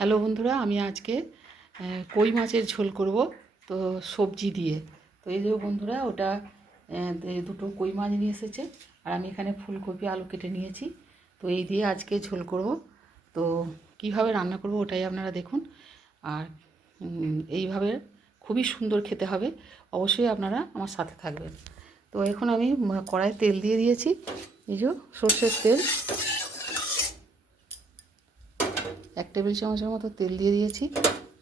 Hello বন্ধুরা, আমি আজকে কই মাছের ঝোল করব। তো সবজি দিয়ে। তো এই যে বন্ধুরা, ওটা দুটো কই মাছ নিয়ে এসেছে, আর আমি এখানে ফুলকপি আলু কেটে নিয়েছি। তো এই দিয়ে আজকে ঝোল করব। তো কীভাবে রান্না করব ওটাই আপনারা দেখুন। আর এইভাবে খুবই সুন্দর খেতে হবে। অবশ্যই আপনারা আমার সাথে থাকবেন। তো এখন আমি কড়াইয়ে তেল দিয়ে দিয়েছি, এই যে সর্ষের তেল 1 টেবিল চামচের মতো তেল দিয়ে দিয়েছি।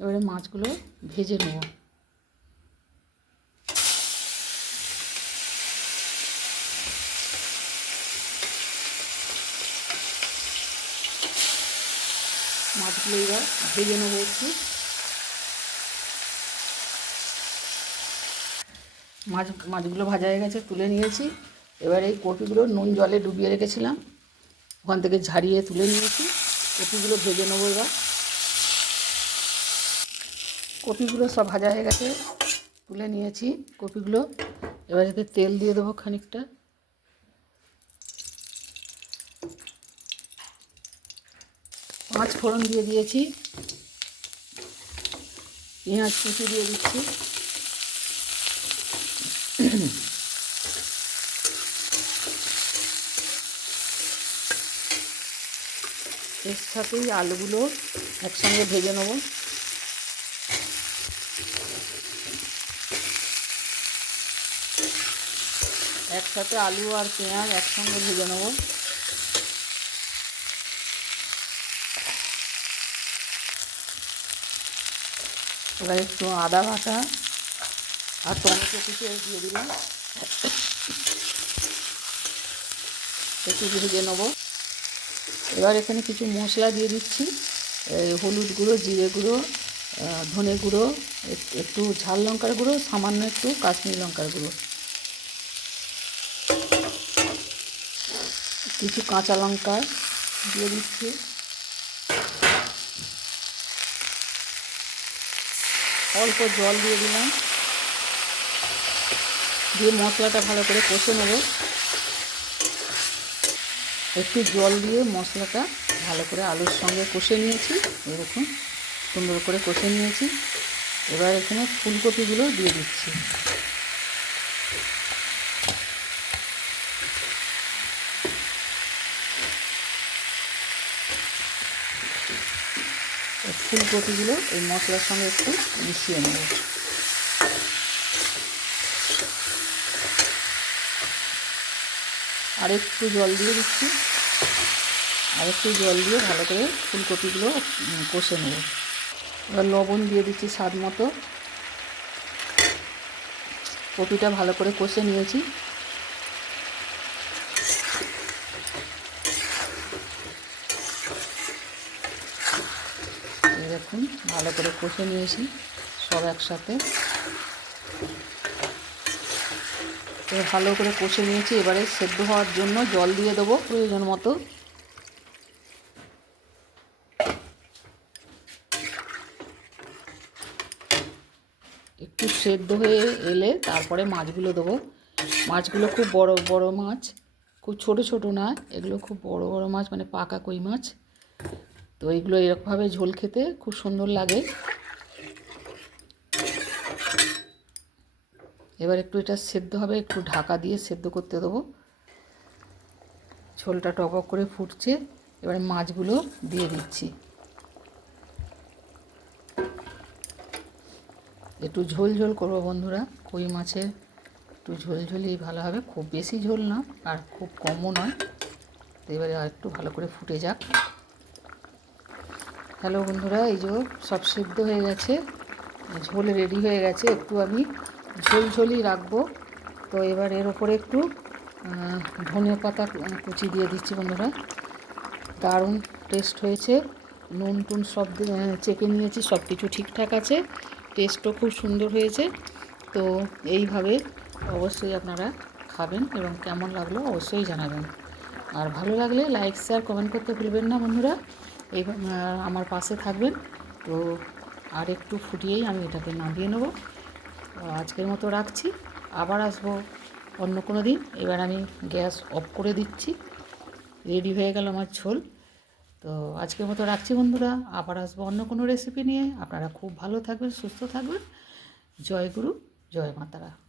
এবারে মাছগুলো ভেজে নেব। মাছগুলো এবার ভেজে নেব একটু। মাছগুলো ভাজা হয়ে গেছে, তুলে নিয়েছি। এবার এই কপিগুলো নুন জলে ডুবিয়ে রেখেছিলাম, ওখান থেকে ঝারিয়ে তুলে নিয়েছি। কপিগুলো ভেজে নেবো এবার। কপিগুলো সব ভাজা হয়ে গেছে, তুলে নিয়েছি কপিগুলো। এবার এতে তেল দিয়ে দেবো খানিকটা। পাঁচ ফোড়ন দিয়ে দিয়েছি, পেঁয়াজ কুচি দিয়ে দিচ্ছি। এর সাথেই আলুগুলো একসঙ্গে ভেজে নেব। একসাথে আলু আর পেঁয়াজ একসঙ্গে ভেজে নেব। এবার একটু আদা বাটা আর টমেটো কুচি দিয়ে দিলাম, একটু ভেজে নেবো। এবার এখানে কিছু মশলা দিয়ে দিচ্ছি, হলুদ গুঁড়ো, জিরে গুঁড়ো, ধনে গুঁড়ো, একটু ঝাল লঙ্কার গুঁড়ো, সামান্য একটু কাশ্মীরি লঙ্কার গুঁড়ো, কিছু কাঁচা লঙ্কা দিয়ে দিচ্ছি। অল্প জল দিয়ে দিলাম, দিয়ে মশলাটা ভালো করে কষে নেব। একটু জল দিয়ে মশলাটা ভালো করে আলুর সঙ্গে কষে নিয়েছি, এরকম সুন্দর করে কষে নিয়েছি। এবার এখানে ফুলকপিগুলো দিয়ে দিচ্ছি। ফুলকপিগুলো এই মশলার সঙ্গে একটু মিশিয়ে নেব। আর একটু জল দিয়ে দিচ্ছি, আর একটু জল দিয়ে ভালো করে ফুলকপিগুলো কষে নেব। এবার লবণ দিয়ে দিচ্ছি স্বাদ মতো। কপিটা ভালো করে কষে নিয়েছি। দেখুন ভালো করে কষে নিয়েছি সব একসাথে। ভালো করে কষে নিয়েছি। এবারে সেদ্ধ হওয়ার জন্য জল দিয়ে দেবো প্রয়োজন মতো। একটু সেদ্ধ হয়ে এলে তারপরে মাছগুলো দেবো। মাছগুলো খুব বড় বড় মাছ, খুব ছোট ছোট না, এগুলো খুব বড় বড় মাছ, মানে পাকা কই মাছ। তো এইগুলো এরকমভাবে ঝোল খেতে খুব সুন্দর লাগে। এবার একটু এটা সেদ্ধ হবে, একটু ঢাকা দিয়ে সেদ্ধ করতে দেবো। ঝোলটা টক করে ফুটছে, এবারে মাছগুলো দিয়ে দিচ্ছি। একটু ঝোল ঝোল করবো বন্ধুরা, কই মাছের একটু ঝোল ঝোলই ভালো হবে, খুব বেশি ঝোল না আর খুব কমও নয়। তো এবারে আর একটু ভালো করে ফুটে যাক। হ্যালো বন্ধুরা, এই যে সব সিদ্ধ হয়ে গেছে, ঝোল রেডি হয়ে গেছে। একটু আমি ঝোল ঝোলই রাখবো। তো এবার এর ওপরে একটু ধনে পাতা কুচি দিয়ে দিচ্ছি বন্ধুরা। দারুণ টেস্ট হয়েছে। নুন টুন সব চেখে নিয়েছি, সব কিছু ঠিকঠাক আছে, টেস্টও খুব সুন্দর হয়েছে। তো এইভাবে অবশ্যই আপনারা খাবেন এবং কেমন লাগলো অবশ্যই জানাবেন। আর ভালো লাগলে লাইক শেয়ার কমেন্ট করতে ভুলবেন না বন্ধুরা। এই আমার পাশে থাকবেন। তো আর একটু ফুটিয়েই আমি এটাকে নামিয়ে নেব। আজকের মতো রাখছি, আবার আসবো অন্য কোনো দিন। এবার আমি গ্যাস অফ করে দিচ্ছি। রেডি হয়ে গেল আমার ঝোল। তো আজকের মতো রাখছি বন্ধুরা, আবার আসবো অন্য কোনো রেসিপি নিয়ে। আপনারা খুব ভালো থাকবেন, সুস্থ থাকবেন। জয় গুরু, জয় মাতারা।